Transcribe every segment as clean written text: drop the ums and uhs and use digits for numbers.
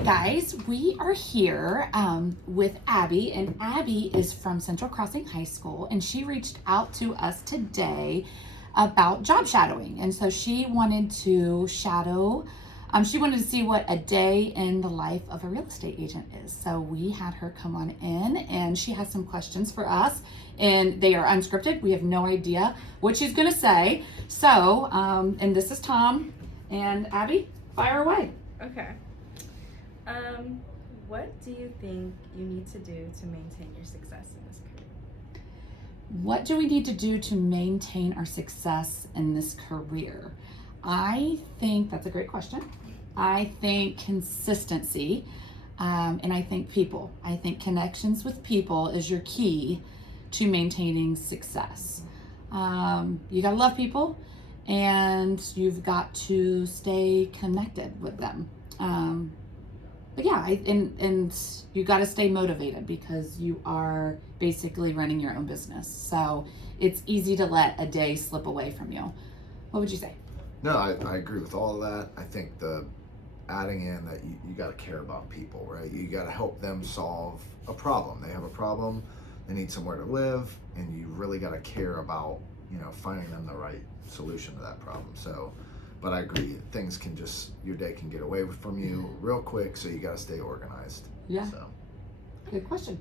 Hi guys, we are here with Abby, and Abby is from Central Crossing High School, and she reached out to us today about job shadowing. And so she wanted to shadow, she wanted to see what a day in the life of a real estate agent is. So we had her come on in, and she has some questions for us, and they are unscripted. We have no idea what she's going to say. So, and this is Tom and Abby, fire away. Okay. What do you think you need to do to maintain your success in this career? What do we need to do to maintain our success in this career? I think that's a great question. I think consistency, and I think people. I think connections with people is your key to maintaining success. You gotta love people, and you've got to stay connected with them. But yeah, and you got to stay motivated because you are basically running your own business. So it's easy to let a day slip away from you. What would you say? No, I agree with all of that. I think the adding in that you got to care about people, right? You got to help them solve a problem. They have a problem, they need somewhere to live, and you really got to care about, finding them the right solution to that problem. So, but I agree, things can your day can get away from you real quick, so you got to stay organized. Yeah. So. Good question.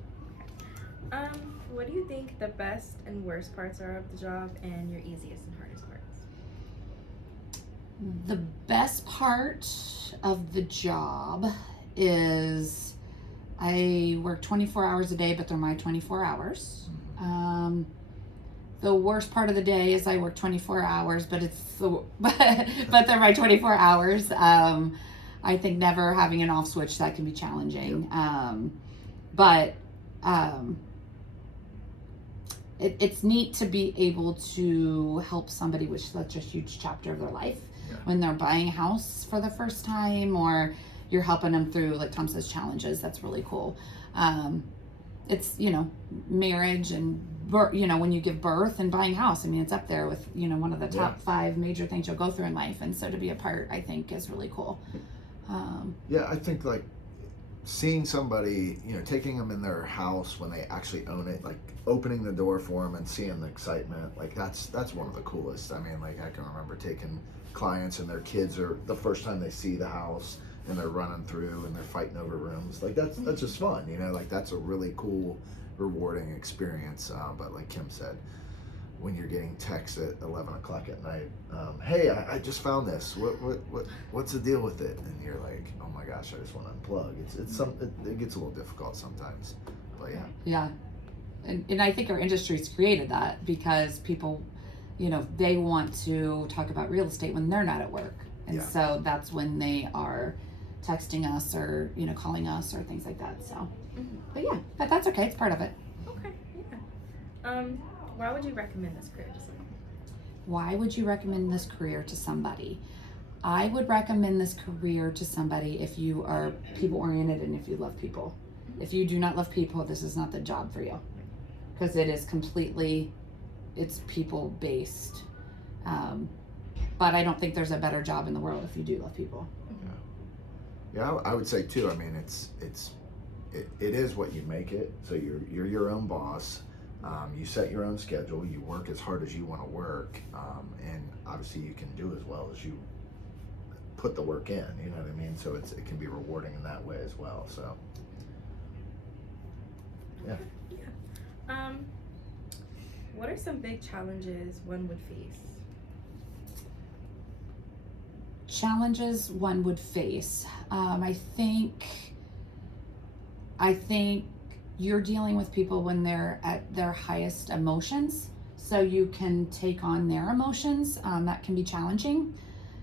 What do you think the best and worst parts are of the job, and your easiest and hardest parts? The best part of the job is I work 24 hours a day, but they're my 24 hours. The worst part of the day is I work 24 hours, but but they're my 24 hours. I think never having an off switch, that can be challenging. It's neat to be able to help somebody with such a huge chapter of their life when they're buying a house for the first time, or you're helping them through, like Tom says, challenges. That's really cool. It's, marriage and when you give birth and buying a house, it's up there with, one of the top 5 major things you'll go through in life. And so to be a part, I think, is really cool. I think like seeing somebody, taking them in their house when they actually own it, like opening the door for them and seeing the excitement, like that's one of the coolest. I can remember taking clients and their kids are the first time they see the house and they're running through and they're fighting over rooms. Like that's just fun, like that's a really cool, rewarding experience. But like Kim said, when you're getting texts at 11 o'clock at night, hey, I just found this. What's the deal with it? And you're like, oh my gosh, I just want to unplug. It gets a little difficult sometimes, but yeah. Yeah, and I think our industry's created that because people, they want to talk about real estate when they're not at work, and so that's when they are texting us or calling us or things like that. So, but that's okay. It's part of it. Okay. Yeah. Why would you recommend this career to someone? Why would you recommend this career to somebody? I would recommend this career to somebody if you are people-oriented and if you love people. If you do not love people, this is not the job for you. Because it is it's people-based. But I don't think there's a better job in the world if you do love people. Yeah, I would say too, it is what you make it. So you're your own boss. You set your own schedule. You work as hard as you want to work, and obviously you can do as well as you put the work in. You know what I mean? So it can be rewarding in that way as well. So yeah. What are some big challenges one would face? Challenges one would face. I think you're dealing with people when they're at their highest emotions, so you can take on their emotions. That can be challenging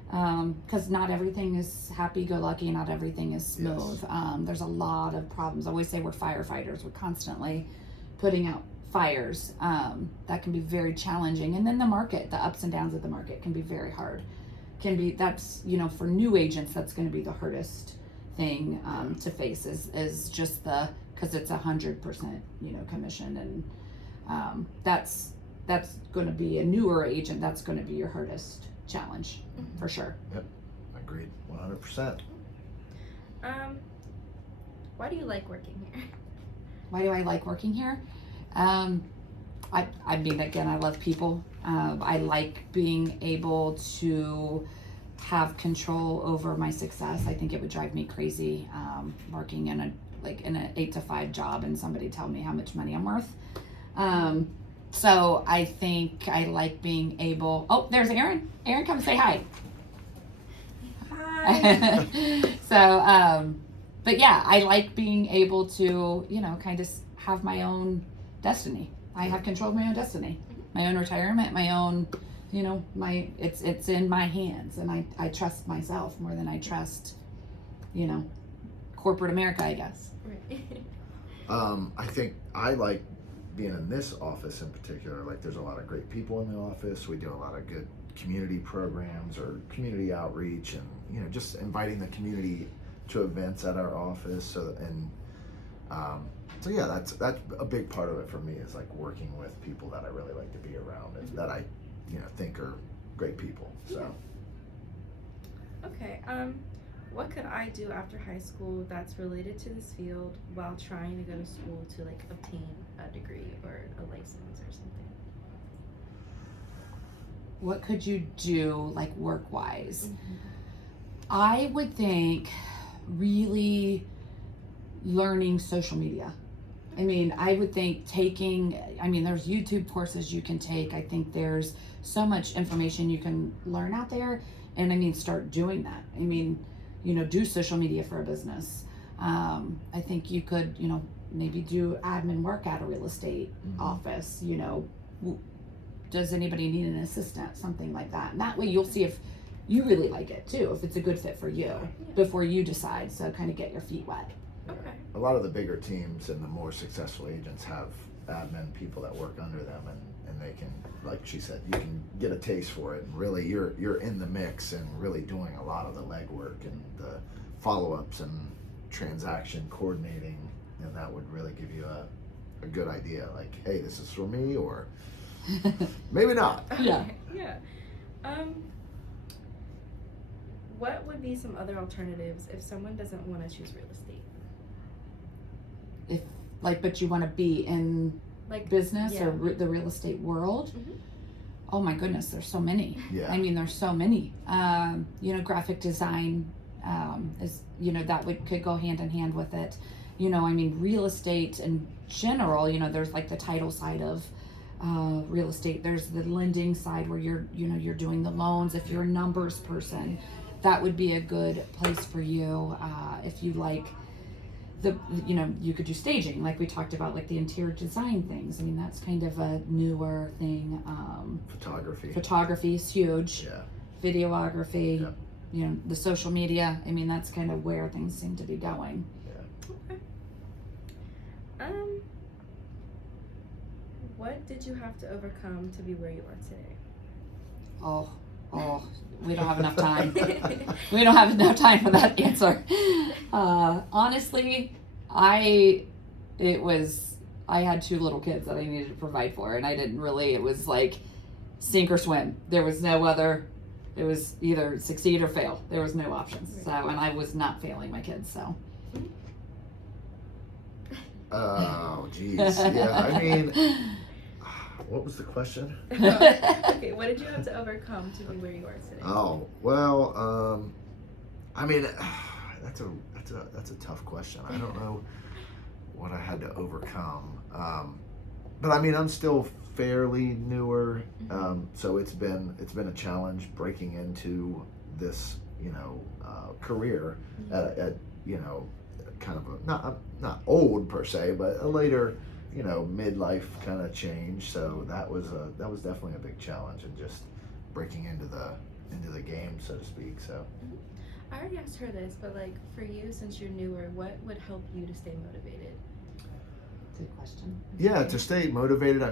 because not everything is happy-go-lucky, not everything is smooth. There's a lot of problems. I always say we're firefighters. We're constantly putting out fires. That can be very challenging. And then the market, the ups and downs of the market can be very hard. That's for new agents, that's going to be the hardest thing to face is just because it's 100% commission, and that's going to be a newer agent. That's going to be your hardest challenge for sure. Yep, agreed, 100%. Why do you like working here? Why do I like working here? I mean, again, I love people. I like being able to have control over my success. I think it would drive me crazy working in an 8 to 5 job and somebody tell me how much money I'm worth. So I think I like being able. Oh, there's Erin. Erin, come say hi. Hi. So, but yeah, I like being able to, kind of have my own destiny. I have control of my own destiny, my own retirement, my own, it's in my hands, and I trust myself more than I trust, corporate America, I guess. Right. I think I like being in this office in particular. Like, there's a lot of great people in the office. We do a lot of good community programs or community outreach, and just inviting the community to events at our office. So yeah, that's a big part of it for me, is like working with people that I really like to be around and that I think are great people. So Okay. What could I do after high school that's related to this field while trying to go to school to like obtain a degree or a license or something? What could you do, like, work-wise? I would think really learning social media. I mean, I would think there's YouTube courses you can take. I think there's so much information you can learn out there, and start doing that. Do social media for a business. I think you could, maybe do admin work at a real estate office. Does anybody need an assistant? Something like that. And that way you'll see if you really like it too, if it's a good fit for you before you decide. So kind of get your feet wet. Okay. a lot of the bigger teams and the more successful agents have admin people that work under them, and they can, like she said, you can get a taste for it, and really you're in the mix and really doing a lot of the legwork and the follow-ups and transaction coordinating, and that would really give you a good idea, like, hey, this is for me, or maybe not. Yeah. Yeah. What would be some other alternatives if someone doesn't want to choose real estate? But you want to be in business yeah. or the real estate world. Mm-hmm. Oh my goodness, there's so many. Yeah. There's so many. Graphic design is, that could go hand in hand with it. Real estate in general, there's like the title side of real estate. There's the lending side where you're doing the loans. If you're a numbers person, that would be a good place for you. If you like you could do staging, like we talked about, like the interior design things. That's kind of a newer thing. Photography is huge. Yeah. Videography. Yep. The social media. That's kind of where things seem to be going. Okay. What did you have to overcome to be where you are today? Oh, we don't have enough time. We don't have enough time for that answer. Honestly, I had 2 little kids that I needed to provide for, and it was like sink or swim. There was no other, it was either succeed or fail. There was no options. So, and I was not failing my kids, so. Oh, geez. Yeah, what was the question? Okay, what did you have to overcome to be where you are today? Oh, well, that's a tough question. I don't know what I had to overcome. But I'm still fairly newer, so it's been a challenge breaking into this, career at kind of not old per se, but a later, midlife kind of change. So that was definitely a big challenge, and just breaking into the game, so to speak. So I already asked her this, but for you, since you're newer, what would help you to stay motivated? Good question. Yeah, to stay motivated,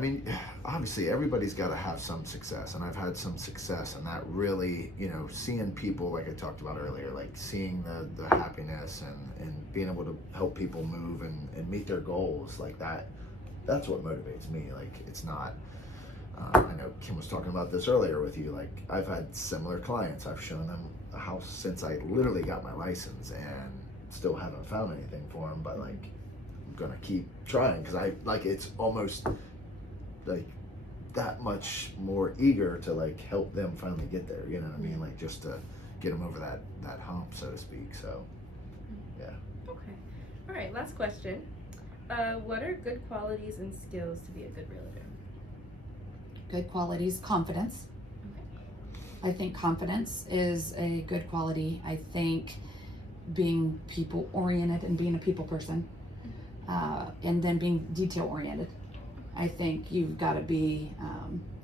obviously everybody's got to have some success, and I've had some success, and that really, seeing people, like I talked about earlier, like seeing the happiness and being able to help people move and meet their goals, like that's what motivates me. Like, it's not, I know Kim was talking about this earlier with you, like I've had similar clients. I've shown them a house since I literally got my license, and still haven't found anything for them, but like I'm gonna keep trying because I like it's almost like that much more eager to like help them finally get there. You know what I mean? Like just to get them over that hump, so to speak. So yeah. Okay. All right. Last question. What are good qualities and skills to be a good realtor? Good qualities, confidence. I think confidence is a good quality. I think being people oriented and being a people person, and then being detail oriented. I think you've got to be,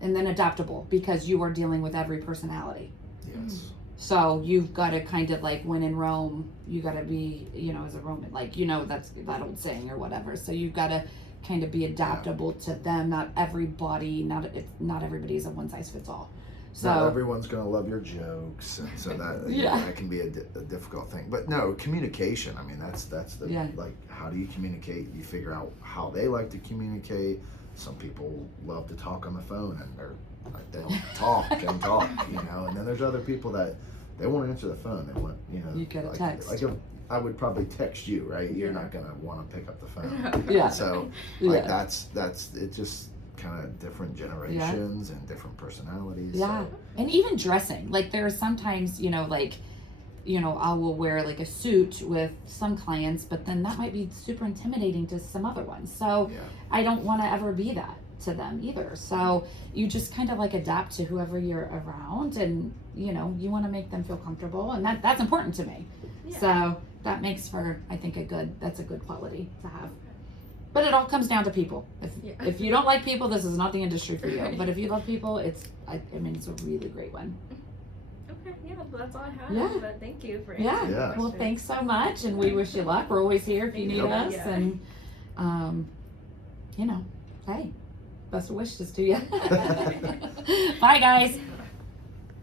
and then adaptable because you are dealing with every personality. Yes. So you've got to kind of like when in Rome, you got to be, as a Roman, like, that's that old saying or whatever. So you've got to kind of be adaptable to them. Not everybody, not everybody's a one size fits all. So not everyone's gonna love your jokes, and so that that can be a difficult thing. But no, communication. I mean, that's the like, how do you communicate? You figure out how they like to communicate. Some people love to talk on the phone, and they don't talk and talk, And then there's other people that they won't answer the phone. They want, you get a like, text. Like if I would probably text you, right? You're not gonna want to pick up the phone. Yeah. So like that's it. Just kind of different generations and different personalities. Yeah. So. And even dressing. Like there are sometimes, I will wear like a suit with some clients, but then that might be super intimidating to some other ones. So I don't want to ever be that to them either. So you just kind of like adapt to whoever you're around, and you want to make them feel comfortable, and that's important to me. Yeah. So that makes for, I think, that's a good quality to have. But it all comes down to people. If you don't like people, this is not the industry for you. But if you love people, it's a really great one. Okay, well, that's all I have. Yeah. But thank you for answering the questions. Well, thanks so much, and we wish you luck. We're always here if you need us. Yeah. And, hey, best wishes to you. Bye, guys.